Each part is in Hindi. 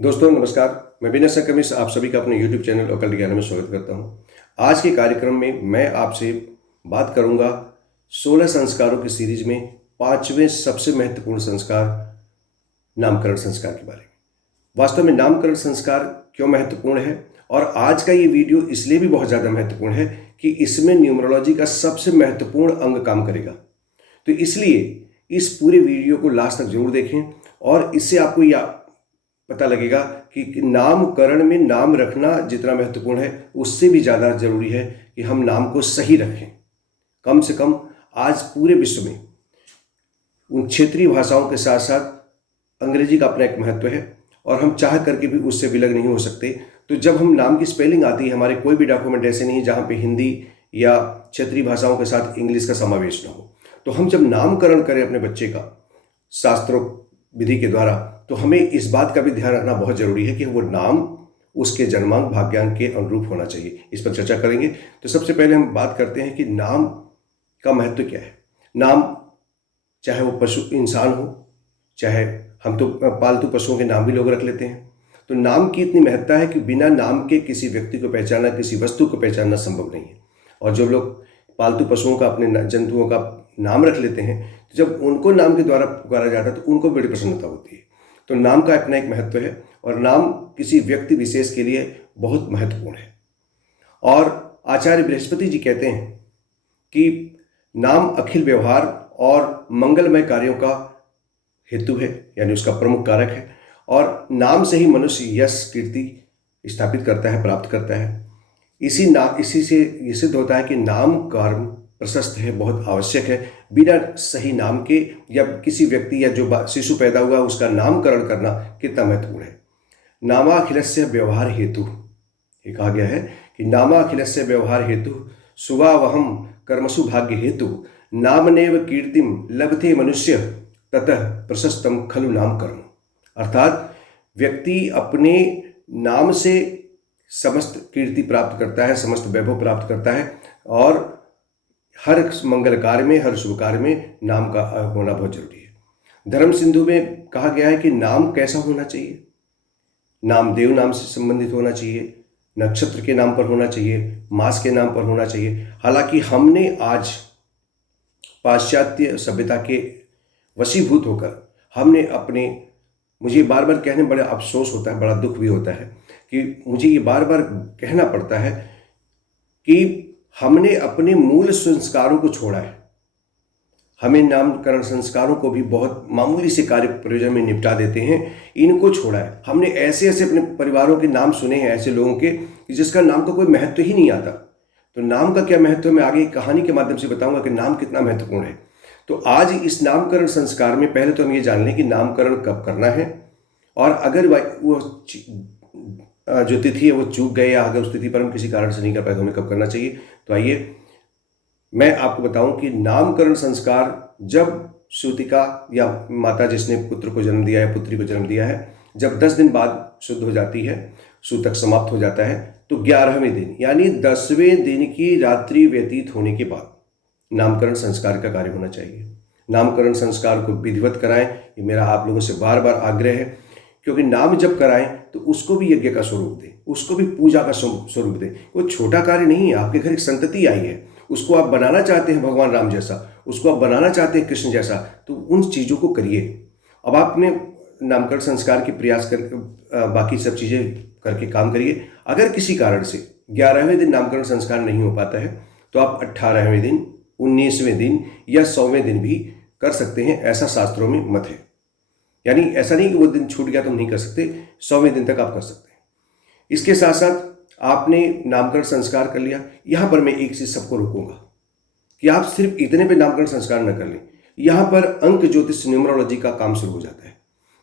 दोस्तों नमस्कार। मैं विनय संकमिश आप सभी का अपने YouTube चैनल अकल ज्ञान में स्वागत करता हूं। आज के कार्यक्रम में मैं आपसे बात करूंगा 16 संस्कारों की सीरीज में 5वें सबसे महत्वपूर्ण संस्कार नामकरण संस्कार के बारे में। वास्तव में नामकरण संस्कार क्यों महत्वपूर्ण है और आज का ये वीडियो इसलिए भी बहुत ज़्यादा महत्वपूर्ण है कि इसमें न्यूमरोलॉजी का सबसे महत्वपूर्ण अंग काम करेगा। तो इसलिए इस पूरे वीडियो को लास्ट तक जरूर देखें और इससे आपको यह पता लगेगा कि नामकरण में नाम रखना जितना महत्वपूर्ण है उससे भी ज़्यादा जरूरी है कि हम नाम को सही रखें। कम से कम आज पूरे विश्व में उन क्षेत्रीय भाषाओं के साथ साथ अंग्रेजी का अपना एक महत्व है और हम चाह करके भी उससे विलग नहीं हो सकते। तो जब हम नाम की स्पेलिंग आती है, हमारे कोई भी डॉक्यूमेंट ऐसे नहीं जहाँ पे हिंदी या क्षेत्रीय भाषाओं के साथ इंग्लिश का समावेश न हो। तो हम जब नामकरण करें अपने बच्चे का शास्त्रों विधि के द्वारा, तो हमें इस बात का भी ध्यान रखना बहुत जरूरी है कि वो नाम उसके जन्मांक भाग्यांक के अनुरूप होना चाहिए। इस पर चर्चा करेंगे। तो सबसे पहले हम बात करते हैं कि नाम का महत्व क्या है। नाम चाहे वो पशु इंसान हो, चाहे हम तो पालतू पशुओं के नाम भी लोग रख लेते हैं। तो नाम की इतनी महत्ता है कि बिना नाम के किसी व्यक्ति को पहचानना, किसी वस्तु को पहचानना संभव नहीं है। और जब लोग पालतू पशुओं का, अपने जंतुओं का नाम रख लेते हैं, तो जब उनको नाम के द्वारा पुकारा जाता है तो उनको बड़ी प्रसन्नता होती है। तो नाम का अपना एक महत्व है और नाम किसी व्यक्ति विशेष के लिए बहुत महत्वपूर्ण है। और आचार्य बृहस्पति जी कहते हैं कि नाम अखिल व्यवहार और मंगलमय कार्यों का हेतु है, यानी उसका प्रमुख कारक है। और नाम से ही मनुष्य यश कीर्ति स्थापित करता है, प्राप्त करता है। इसी से ये सिद्ध होता है कि नाम कर्म प्रशस्त है, बहुत आवश्यक है। बिना सही नाम के या किसी व्यक्ति या जो शिशु पैदा हुआ उसका नामकरण करना कितना महत्वपूर्ण है। नामाखिलस्य व्यवहार हेतु, ये कहा गया है कि नामाखिलस्य व्यवहार हेतु सुवावहम कर्मसु भाग्य हेतु नामनेव कीर्तिम लभते मनुष्य ततः प्रशस्तम खलु नाम कर्म। अर्थात व्यक्ति अपने नाम से समस्त कीर्ति प्राप्त करता है, समस्त वैभव प्राप्त करता है। और हर मंगल कार्य में, हर शुभ कार्य में नाम का होना बहुत जरूरी है। धर्म सिंधु में कहा गया है कि नाम कैसा होना चाहिए। नाम देव नाम से संबंधित होना चाहिए, नक्षत्र के नाम पर होना चाहिए, मास के नाम पर होना चाहिए। हालांकि हमने आज पाश्चात्य सभ्यता के वशीभूत होकर हमने अपने, मुझे बार बार कहने में बड़ा अफसोस होता है, बड़ा दुख भी होता है कि मुझे ये बार बार कहना पड़ता है कि हमने अपने मूल संस्कारों को छोड़ा है। हमें नामकरण संस्कारों को भी बहुत मामूली से कार्य प्रयोजन में निपटा देते हैं, इनको छोड़ा है। हमने ऐसे ऐसे अपने परिवारों के नाम सुने हैं, ऐसे लोगों के जिसका नाम का कोई महत्व ही नहीं आता। तो नाम का क्या महत्व है, मैं आगे कहानी के माध्यम से बताऊंगा कि नाम कितना महत्वपूर्ण है। तो आज इस नामकरण संस्कार में पहले तो हम ये जान लें कि नामकरण कब करना है, और अगर वो जो तिथि है वो चूक गए या अगर उस तिथि पर हम किसी कारण से नहीं कर पाए तो हमें कब करना चाहिए। तो आइए मैं आपको बताऊं कि नामकरण संस्कार जब श्रुतिका या माता जिसने पुत्र को जन्म दिया है, पुत्री को जन्म दिया है, जब 10 दिन बाद शुद्ध हो जाती है, सूतक समाप्त हो जाता है, तो 11वें दिन यानी 10वें दिन की रात्रि व्यतीत होने के बाद नामकरण संस्कार का कार्य होना चाहिए। नामकरण संस्कार को विधिवत कराएं, ये मेरा आप लोगों से बार बार आग्रह है। क्योंकि नाम जब कराएं तो उसको भी यज्ञ का स्वरूप दें, उसको भी पूजा का स्वरूप दें। वो छोटा कार्य नहीं है। आपके घर एक संतति आई है, उसको आप बनाना चाहते हैं भगवान राम जैसा, उसको आप बनाना चाहते हैं कृष्ण जैसा, तो उन चीज़ों को करिए। अब आपने नामकरण संस्कार के प्रयास कर बाकी सब चीज़ें करके काम करिए। अगर किसी कारण से 11वें दिन नामकरण संस्कार नहीं हो पाता है तो आप 18वें दिन, 19वें दिन या 100वें दिन भी कर सकते हैं। ऐसा शास्त्रों में मत है। यानी ऐसा नहीं कि वो दिन छूट गया तो नहीं कर सकते, 100वें दिन तक आप कर सकते हैं। इसके साथ साथ आपने नामकरण संस्कार कर लिया। यहाँ पर मैं एक चीज़ सबको रोकूंगा कि आप सिर्फ इतने पे नामकरण संस्कार न कर लें। यहाँ पर अंक ज्योतिष न्यूमरोलॉजी का काम शुरू हो जाता है।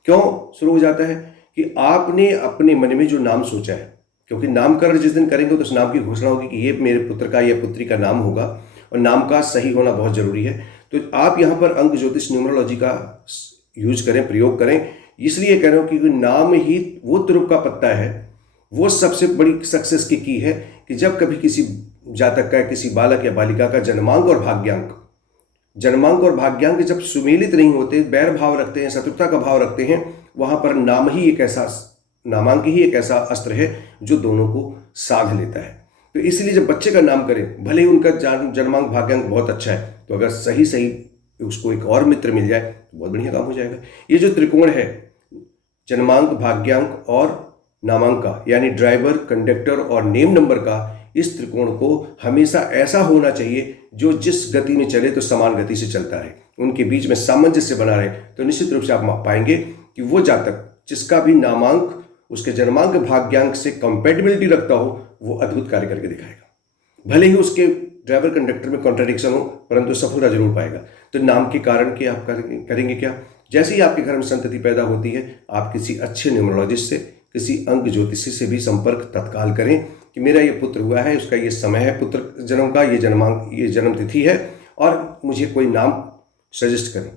क्यों शुरू हो जाता है कि आपने अपने मन में जो नाम सोचा है, क्योंकि नामकरण जिस दिन करेंगे तो उस नाम की घोषणा होगी कि ये मेरे पुत्र का या पुत्री का नाम होगा और नाम का सही होना बहुत जरूरी है। तो आप यहाँ पर अंक ज्योतिष न्यूमरोलॉजी का यूज करें, प्रयोग करें। इसलिए कह रहा हूँ कि नाम ही वो तुरुप का पत्ता है, वो सबसे बड़ी सक्सेस की है कि जब कभी किसी जातक का, किसी बालक या बालिका का जन्मांक और भाग्यांक जब सुमेलित नहीं होते, बैर भाव रखते हैं, शत्रुता का भाव रखते हैं, वहां पर नाम ही एक ऐसा नामांक ही एक ऐसा अस्त्र है जो दोनों को साध लेता है। तो इसलिए जब बच्चे का नाम करें, भले ही उनका जन्मांक भाग्यांक बहुत अच्छा है, तो अगर सही सही उसको एक और मित्र मिल जाए तो बहुत बढ़िया काम हो जाएगा। ये जो त्रिकोण है जन्मांक, भाग्यांक और नामांक का, यानी ड्राइवर, कंडक्टर और नेम नंबर का, इस त्रिकोण को हमेशा ऐसा होना चाहिए जो जिस गति में चले तो समान गति से चलता रहे, उनके बीच में सामंजस्य बना रहे। तो निश्चित रूप से आप पाएंगे कि वो जातक जिसका भी नामांक उसके जन्मांक भाग्यांक से कंपैटिबिलिटी रखता हो, वो अद्भुत कार्य करके दिखाएगा। भले ही उसके ड्राइवर कंडक्टर में कॉन्ट्रडिक्शन हो, परंतु सफलता जरूर पाएगा। तो नाम के कारण के आप करेंगे क्या? जैसे ही आपके घर में संतति पैदा होती है, आप किसी अच्छे न्यूमरोलॉजिस्ट से, किसी अंक ज्योतिषी से भी संपर्क तत्काल करें कि मेरा ये पुत्र हुआ है, उसका ये समय है पुत्र जन्म का, ये जन्मांक, ये जन्म तिथि है, और मुझे कोई नाम सजेस्ट करें।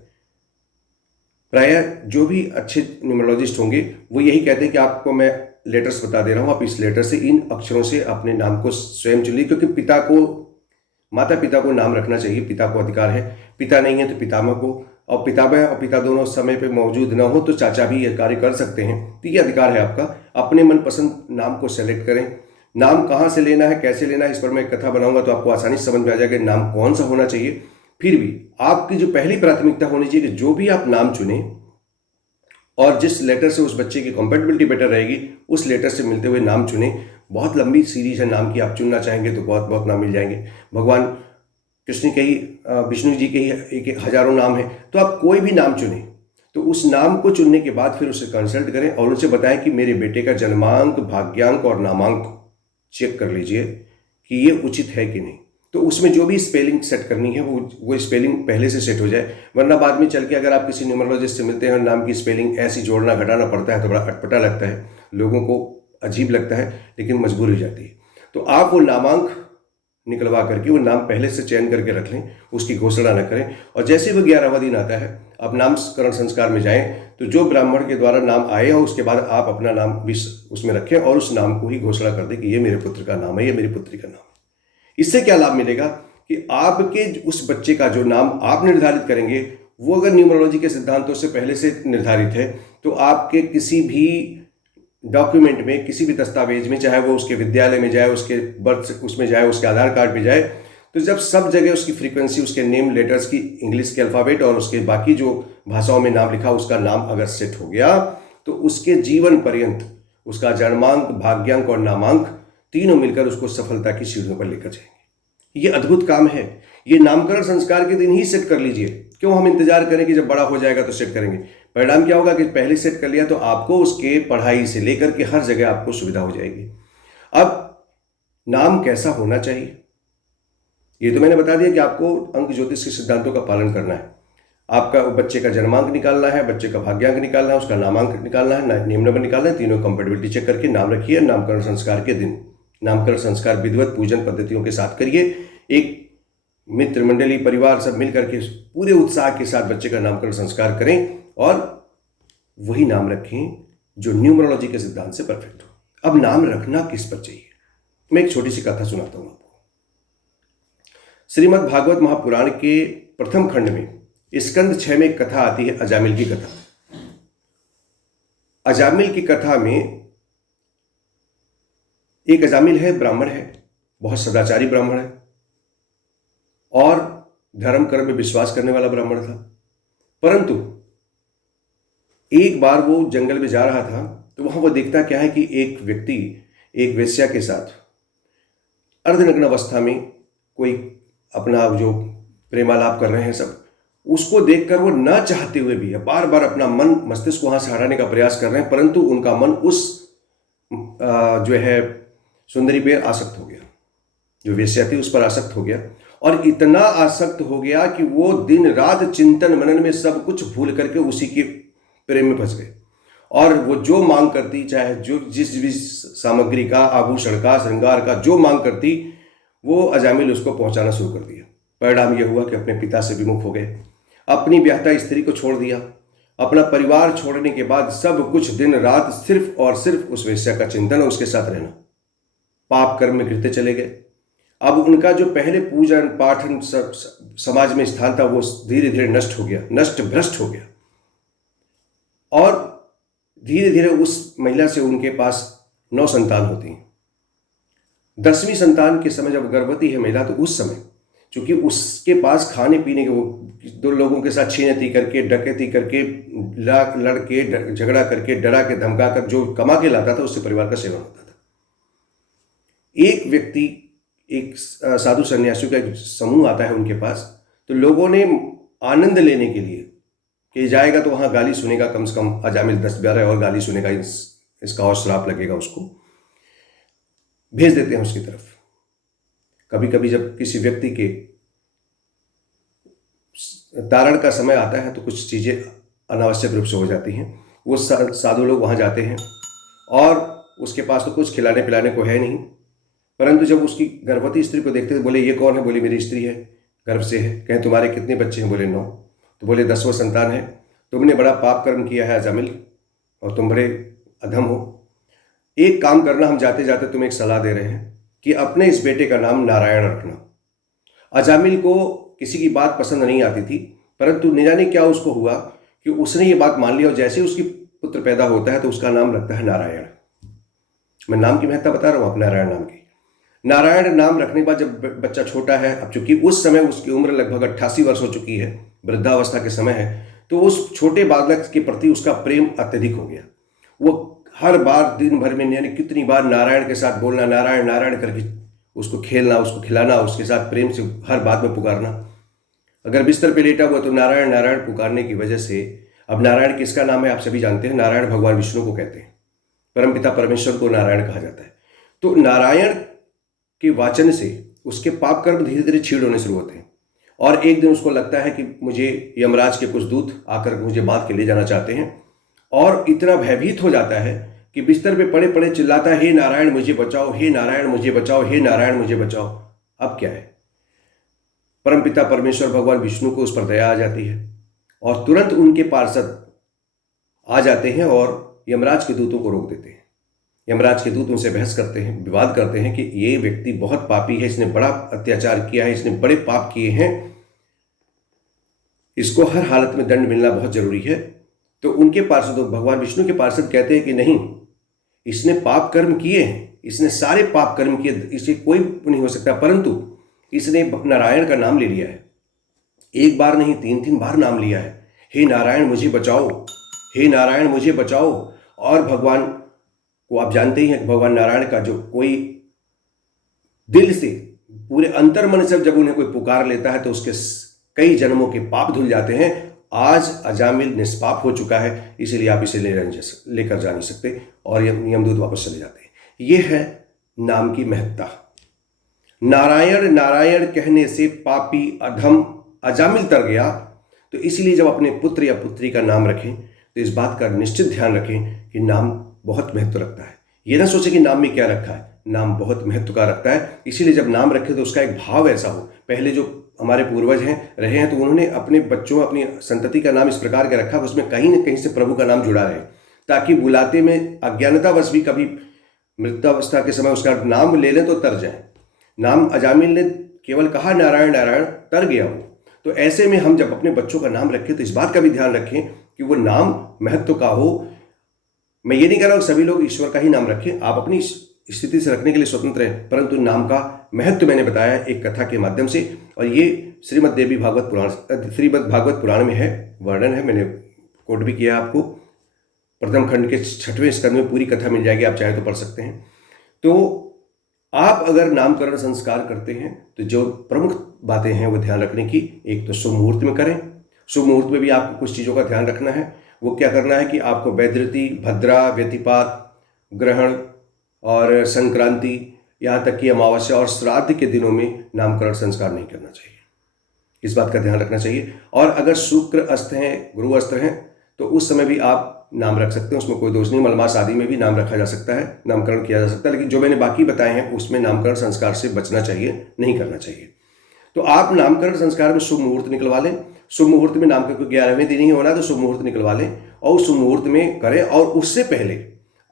प्रायः जो भी अच्छे न्यूमरोलॉजिस्ट होंगे वो यही कहते हैं कि आपको मैं लेटर्स बता दे रहा हूँ, आप इस लेटर से, इन अक्षरों से अपने नाम को स्वयं चुनिए, क्योंकि पिता को, माता पिता को नाम रखना चाहिए, पिता को अधिकार है। पिता नहीं है तो पितामह को, और पितामह और पिता दोनों समय पे मौजूद न हो तो चाचा भी ये कार्य कर सकते हैं। तो ये अधिकार है आपका। अपने मनपसंद नाम को सेलेक्ट करें। नाम कहाँ से लेना है, कैसे लेना है, इस पर मैं एक कथा बनाऊंगा तो आपको आसानी से समझ में आ जाएगा नाम कौन सा होना चाहिए। फिर भी आपकी जो पहली प्राथमिकता होनी चाहिए कि जो भी आप नाम चुने और जिस लेटर से उस बच्चे की कंपैटिबिलिटी बेटर रहेगी, उस लेटर से मिलते हुए नाम चुने। बहुत लंबी सीरीज है नाम की, आप चुनना चाहेंगे तो बहुत बहुत नाम मिल जाएंगे। भगवान कृष्ण के ही, विष्णु जी के ही एक हजारों नाम हैं। तो आप कोई भी नाम चुने, तो उस नाम को चुनने के बाद फिर उससे कंसल्ट करें और उनसे बताएं कि मेरे बेटे का जन्मांक, भाग्यांक और नामांक चेक कर लीजिए कि ये उचित है कि नहीं। तो उसमें जो भी स्पेलिंग सेट करनी है वो स्पेलिंग पहले से सेट हो जाए, वरना बाद में चल के अगर आप किसी न्यूमरोलॉजिस्ट से मिलते हैं, नाम की स्पेलिंग ऐसी जोड़ना घटाना पड़ता है तो बड़ा अटपटा लगता है, लोगों को अजीब लगता है, लेकिन मजबूरी हो जाती है। तो आप वो नामांक निकलवा करके वो नाम पहले से चयन करके रख लें, उसकी घोषणा न करें। और जैसे वो 11वां दिन आता है, आप नामकरण संस्कार में जाएं, तो जो ब्राह्मण के द्वारा नाम आए और उसके बाद आप अपना नाम भी उसमें रखें और उस नाम को ही घोषणा कर दें कि ये मेरे पुत्र का नाम है, ये मेरी पुत्री का नाम है। इससे क्या लाभ मिलेगा कि आपके उस बच्चे का जो नाम आप निर्धारित करेंगे, वो अगर न्यूमरोलॉजी के सिद्धांतों से पहले से निर्धारित है, तो आपके किसी भी डॉक्यूमेंट में, किसी भी दस्तावेज में, चाहे वो उसके विद्यालय में जाए, उसके बर्थ उसमें जाए, उसके आधार कार्ड पे जाए, तो जब सब जगह उसकी फ्रीक्वेंसी, उसके नेम लेटर्स की इंग्लिश के अल्फ़ाबेट और उसके बाकी जो भाषाओं में नाम लिखा, उसका नाम अगर सेट हो गया, तो उसके जीवन पर्यंत उसका जन्मांक, भाग्यांक और नामांक तीनों मिलकर उसको सफलता की सीढ़ियों पर लेकर जाएंगे। ये अद्भुत काम है। ये नामकरण संस्कार के दिन ही सेट कर लीजिए। क्यों हम इंतजार करें कि जब बड़ा हो जाएगा तो सेट करेंगे? परिणाम क्या होगा कि पहले सेट कर लिया तो आपको उसके पढ़ाई से लेकर के हर जगह आपको सुविधा हो जाएगी। अब नाम कैसा होना चाहिए, ये तो मैंने बता दिया कि आपको अंक ज्योतिष के सिद्धांतों का पालन करना है। आपका बच्चे का जन्मांक निकालना है, बच्चे का भाग्यांक निकालना है, उसका नामांक निकालना है, नेम नंबर निकालना है, तीनों कंपैटिबिलिटी चेक करके नाम रखिए। नामकरण संस्कार के दिन नामकरण संस्कार विधिवत पूजन पद्धतियों के साथ करिए। एक मित्र मंडली, परिवार सब मिल करके पूरे उत्साह के साथ बच्चे का नामकरण संस्कार करें और वही नाम रखें जो न्यूमरोलॉजी के सिद्धांत से परफेक्ट हो। अब नाम रखना किस पर चाहिए, मैं एक छोटी सी कथा सुनाता हूं आपको। श्रीमद् भागवत महापुराण के प्रथम खंड में स्कंद 6 में एक कथा आती है, अजामिल की कथा। अजामिल की कथा में एक अजामिल है, ब्राह्मण है, बहुत सदाचारी ब्राह्मण है और धर्म कर्म में विश्वास करने वाला ब्राह्मण था। परंतु एक बार वो जंगल में जा रहा था तो वहां वो देखता क्या है कि एक व्यक्ति एक वेश्या के साथ अर्धनग्न अवस्था में कोई अपना जो प्रेमालाप कर रहे हैं सब, उसको देखकर वो न चाहते हुए भी बार बार अपना मन, मस्तिष्क वहां से हटाने का प्रयास कर रहे हैं, परंतु उनका मन उस जो है सुंदरी पे आसक्त हो गया, जो वेश्या थी उस पर आसक्त हो गया। और इतना आसक्त हो गया कि वो दिन रात चिंतन मनन में सब कुछ भूल करके उसी के प्रेम में फंस गए। और वो जो मांग करती, चाहे जो जिस भी सामग्री का, आभूषण का, श्रृंगार का जो मांग करती, वो अजामिल उसको पहुंचाना शुरू कर दिया। परिणाम यह हुआ कि अपने पिता से विमुख हो गए, अपनी ब्याहता स्त्री को छोड़ दिया, अपना परिवार छोड़ने के बाद सब कुछ दिन रात सिर्फ और सिर्फ उस वेश्या का चिंतन और उसके साथ रहना, पाप कर्म में गिरते चले गए। अब उनका जो पहले पूजन पाठन समाज में स्थान था वो धीरे धीरे नष्ट हो गया, नष्ट भ्रष्ट हो गया। और धीरे धीरे उस महिला से उनके पास 9 संतान होती हैं। 10वीं संतान के समय जब गर्भवती है महिला, तो उस समय चूंकि उसके पास खाने पीने के, वो 2 लोगों के साथ छीनती करके, डकैती करके, लड़ के, झगड़ा करके, डरा के, धमका कर जो कमा के लाता था, उससे परिवार का सेवन होता था। एक व्यक्ति, एक साधु सन्यासियों का एक समूह आता है उनके पास, तो लोगों ने आनंद लेने के लिए कि जाएगा तो वहाँ गाली सुनेगा, कम से कम अजामिल 10-12 और गाली सुनेगा, इसका और श्राप लगेगा, उसको भेज देते हैं उसकी तरफ। कभी कभी जब किसी व्यक्ति के तारण का समय आता है तो कुछ चीज़ें अनावश्यक रूप से हो जाती हैं। वो साधु लोग वहाँ जाते हैं और उसके पास तो कुछ खिलाने पिलाने को है नहीं, परंतु जब उसकी गर्भवती स्त्री को देखते हैं, बोले ये कौन है? बोले मेरी स्त्री है, गर्भ से है। कहें तुम्हारे कितने बच्चे हैं? बोले 9। तो बोले 10वां संतान है। तुमने बड़ा पाप कर्म किया है अजामिल, और तुम बड़े अधम हो। एक काम करना, हम जाते जाते तुम्हें एक सलाह दे रहे हैं कि अपने इस बेटे का नाम नारायण रखना। अजामिल को किसी की बात पसंद नहीं आती थी, परंतु न जाने क्या उसको हुआ कि उसने ये बात मान लिया, और जैसे उसकी पुत्र पैदा होता है तो उसका नाम रखता है नारायण। मैं नाम की महत्ता बता रहा हूँ, आप नारायण नाम की। नारायण नाम रखने के बाद जब बच्चा छोटा है, अब चूंकि उस समय उसकी उम्र लगभग 88 वर्ष हो चुकी है, वृद्धावस्था के समय है, तो उस छोटे बालक के प्रति उसका प्रेम अत्यधिक हो गया। वो हर बार दिन भर में यानी कितनी बार नारायण के साथ बोलना, नारायण नारायण करके उसको खेलना, उसको खिलाना, उसके साथ प्रेम से हर बात में पुकारना। अगर बिस्तर पे लेटा हुआ तो नारायण नारायण पुकारने की वजह से, अब नारायण किसका नाम है आप सभी जानते हैं, नारायण भगवान विष्णु को कहते हैं। परमपिता परमेश्वर को नारायण कहा जाता है। तो नारायण के वाचन से उसके पाप कर्म धीरे धीरे छीड़ होने शुरू होते हैं, और एक दिन उसको लगता है कि मुझे यमराज के कुछ दूत आकर मुझे बांध के ले जाना चाहते हैं, और इतना भयभीत हो जाता है कि बिस्तर पे पड़े पड़े चिल्लाता है, हे नारायण मुझे बचाओ, हे नारायण मुझे बचाओ, हे नारायण मुझे बचाओ। अब क्या है, परमपिता परमेश्वर भगवान विष्णु को उस पर दया आ जाती है, और तुरंत उनके पार्षद आ जाते हैं और यमराज के दूतों को रोक देते हैं। यमराज के दूत उनसे बहस करते हैं, विवाद करते हैं कि ये व्यक्ति बहुत पापी है, इसने बड़ा अत्याचार किया है, इसने बड़े पाप किए हैं, इसको हर हालत में दंड मिलना बहुत जरूरी है। तो उनके पार्षद, भगवान विष्णु के पार्षद कहते हैं कि नहीं, इसने पाप कर्म किए हैं, इसने सारे पाप कर्म किए, इसे कोई नहीं हो सकता, परंतु इसने नारायण का नाम ले लिया है। एक बार नहीं 3-3 बार नाम लिया है, हे नारायण मुझे बचाओ, हे नारायण मुझे बचाओ। और भगवान को आप जानते ही हैं, भगवान नारायण का जो कोई दिल से, पूरे अंतर मन से जब उन्हें कोई पुकार लेता है तो उसके कई जन्मों के पाप धुल जाते हैं। आज अजामिल निष्पाप हो चुका है, इसीलिए आप इसे लेकर जा नहीं सकते, और यमदूत वापस चले जाते हैं। यह है नाम की महत्ता। नारायण नारायण कहने से पापी अधम अजामिल तर गया। तो इसीलिए जब अपने पुत्र या पुत्री का नाम रखें तो इस बात का निश्चित ध्यान रखें कि नाम बहुत महत्व रखता है। ये ना सोचें कि नाम में क्या रखा है, नाम बहुत महत्व का रखता है। इसीलिए जब नाम रखें तो उसका एक भाव ऐसा हो। पहले जो हमारे पूर्वज रहे हैं तो उन्होंने अपने बच्चों, अपनी संतति का नाम इस प्रकार का रखा, उसमें कहीं न कहीं से प्रभु का नाम जुड़ा रहे, ताकि बुलाते में अज्ञानतावश भी कभी मृत्यावस्था के समय उसका नाम ले लें तो तर जाए। नाम अजामिल ने केवल कहा नारायण नारायण, तर गया वो। तो ऐसे में हम जब अपने बच्चों का नाम रखें तो इस बात का भी ध्यान रखें कि वो नाम महत्व का हो। मैं ये नहीं कह रहा हूँ सभी लोग ईश्वर का ही नाम रखें, आप अपनी स्थिति से रखने के लिए स्वतंत्र हैं, परंतु नाम का महत्व मैंने बताया एक कथा के माध्यम से, और ये श्रीमद् भागवत पुराण में है, वर्णन है, मैंने कोट भी किया आपको। प्रथम खंड के 6वें स्कंद में पूरी कथा मिल जाएगी, आप चाहे तो पढ़ सकते हैं। तो आप अगर नामकरण संस्कार करते हैं तो जो प्रमुख बातें हैं वो ध्यान रखने की, एक तो शुभ मुहूर्त में करें। शुभ मुहूर्त में भी आपको कुछ चीज़ों का ध्यान रखना है। वो क्या करना है कि आपको वैधृति, भद्रा, व्यतिपात, ग्रहण और संक्रांति, यहाँ तक कि अमावस्या और श्राद्ध के दिनों में नामकरण संस्कार नहीं करना चाहिए। इस बात का ध्यान रखना चाहिए। और अगर शुक्र अस्त हैं, गुरु अस्त हैं, तो उस समय भी आप नाम रख सकते हैं, उसमें कोई दोष नहीं। मलमास आदि में भी नाम रखा जा सकता है, नामकरण किया जा सकता है, लेकिन जो मैंने बाकी बताए हैं उसमें नामकरण संस्कार से बचना चाहिए, नहीं करना चाहिए। तो आप नामकरण संस्कार में शुभ मुहूर्त निकलवा लें। शुभ मुहूर्त में नामकरण को 11वें दिन ही होना, तो शुभ मुहूर्त निकलवा लें और उस शुभ मुहूर्त में करें। और उससे पहले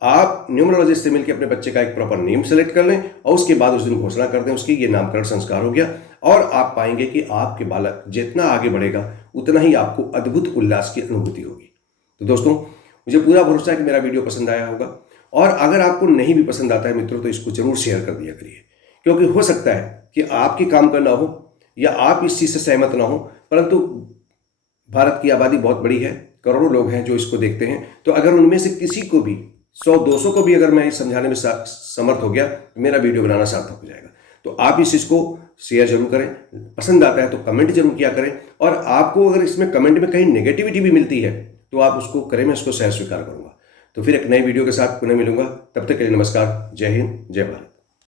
आप न्यूमरोलॉजिस्ट से मिलकर अपने बच्चे का एक प्रॉपर नेम सेलेक्ट कर लें और उसके बाद उस दिन घोषणा कर दें उसकी, ये नामकरण संस्कार हो गया। और आप पाएंगे कि आपके बालक जितना आगे बढ़ेगा उतना ही आपको अद्भुत उल्लास की अनुभूति होगी। तो दोस्तों, मुझे पूरा भरोसा है कि मेरा वीडियो पसंद आया होगा। और अगर आपको नहीं भी पसंद आता है मित्रों, तो इसको जरूर शेयर कर दिया करिए, क्योंकि हो सकता है कि आपके काम का ना हो या आप इस चीज़ से सहमत ना हो, परंतु भारत की आबादी बहुत बड़ी है, करोड़ों लोग हैं जो इसको देखते हैं। तो अगर उनमें से किसी को भी 100-200 को भी अगर मैं समझाने में समर्थ हो गया, तो मेरा वीडियो बनाना सार्थक हो जाएगा। तो आप इस चीज़ को शेयर जरूर करें, पसंद आता है तो कमेंट जरूर किया करें, और आपको अगर इसमें कमेंट में कहीं नेगेटिविटी भी मिलती है तो आप उसको करें, मैं उसको सह स्वीकार करूंगा। तो फिर एक नई वीडियो के साथ पुनः मिलूंगा, तब तक के लिए नमस्कार, जय हिंद, जय भारत।